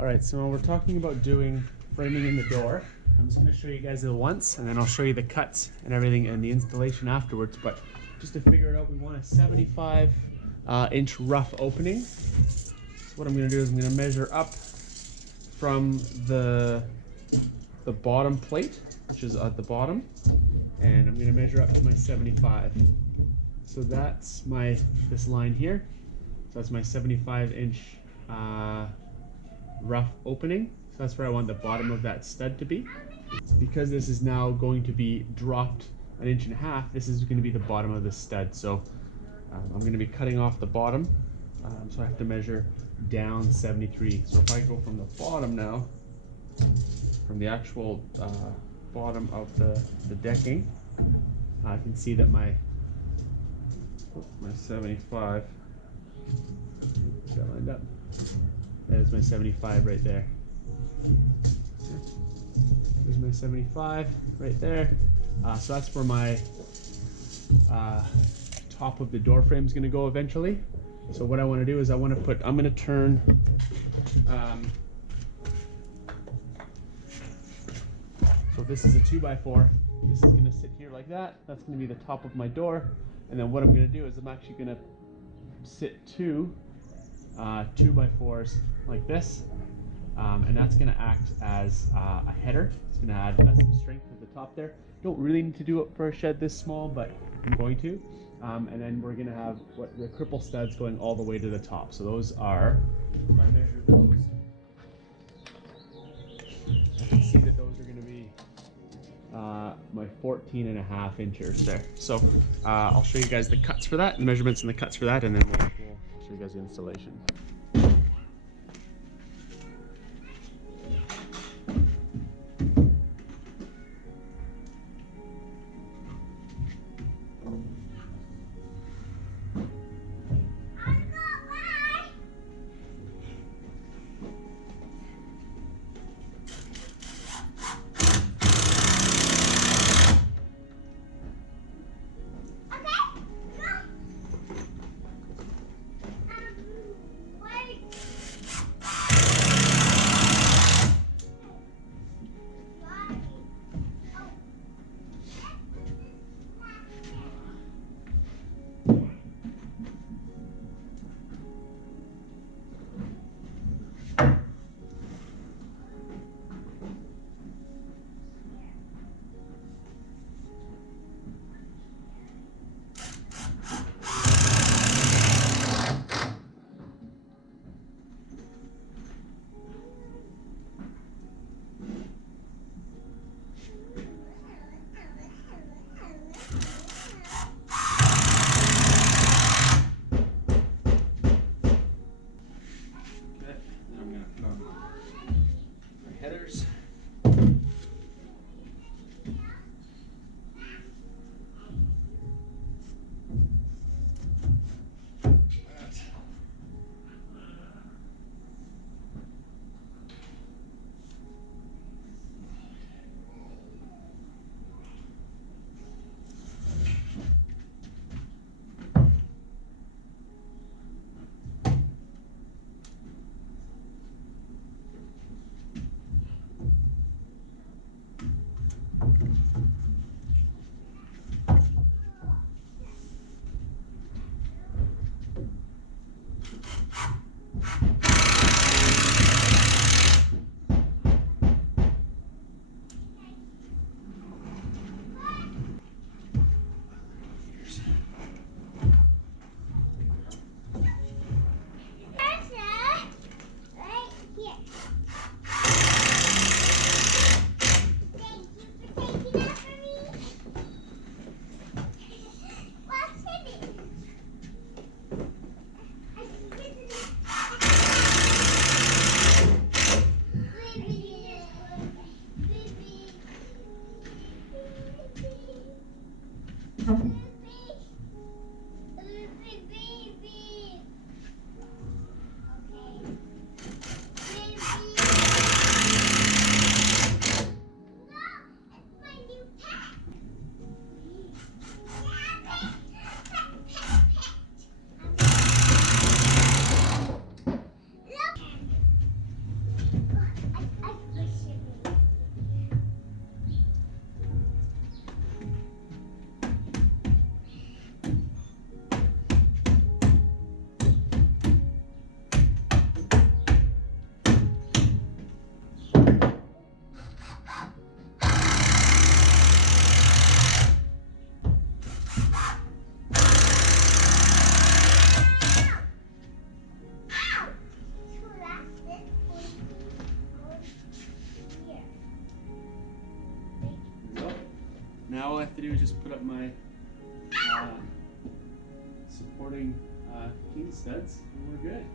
All right, so when we're talking about doing framing in the door, I'm just going to show you guys it once, and then I'll show you the cuts and everything and the installation afterwards. But just to figure it out, we want a 75 inch rough opening. So what I'm going to do is I'm going to measure up from the bottom plate, which is at the bottom, and I'm going to measure up to my 75. So that's this line here. So that's my 75 inch rough opening. So that's where I want the bottom of that stud to be. Because this is now going to be dropped 1.5 inches, this is going to be the bottom of the stud. So I'm going to be cutting off the bottom. So I have to measure down 73. So if I go from the bottom now, from the actual bottom of the decking, I can see that my 75, got lined up. There's my 75 right there. There's my 75 right there. So that's where my top of the door frame is going to go eventually. So what I want to do is I'm going to turn so this is a 2x4. This is going to sit here like that. That's going to be the top of my door. And then what I'm going to do is I'm actually going to sit two 2x4s like this. And that's going to act as a header. It's going to add some strength to the top there. Don't really need to do it for a shed this small, but I'm going to. And then we're going to have the cripple studs going all the way to the top. So those are, if I measure those, I can see that those are going to be my 14.5 inches there. So I'll show you guys the cuts for that, and measurements and the cuts for that, and then we'll show you guys the installation. Headers. I have to do is just put up my supporting king studs, and we're good.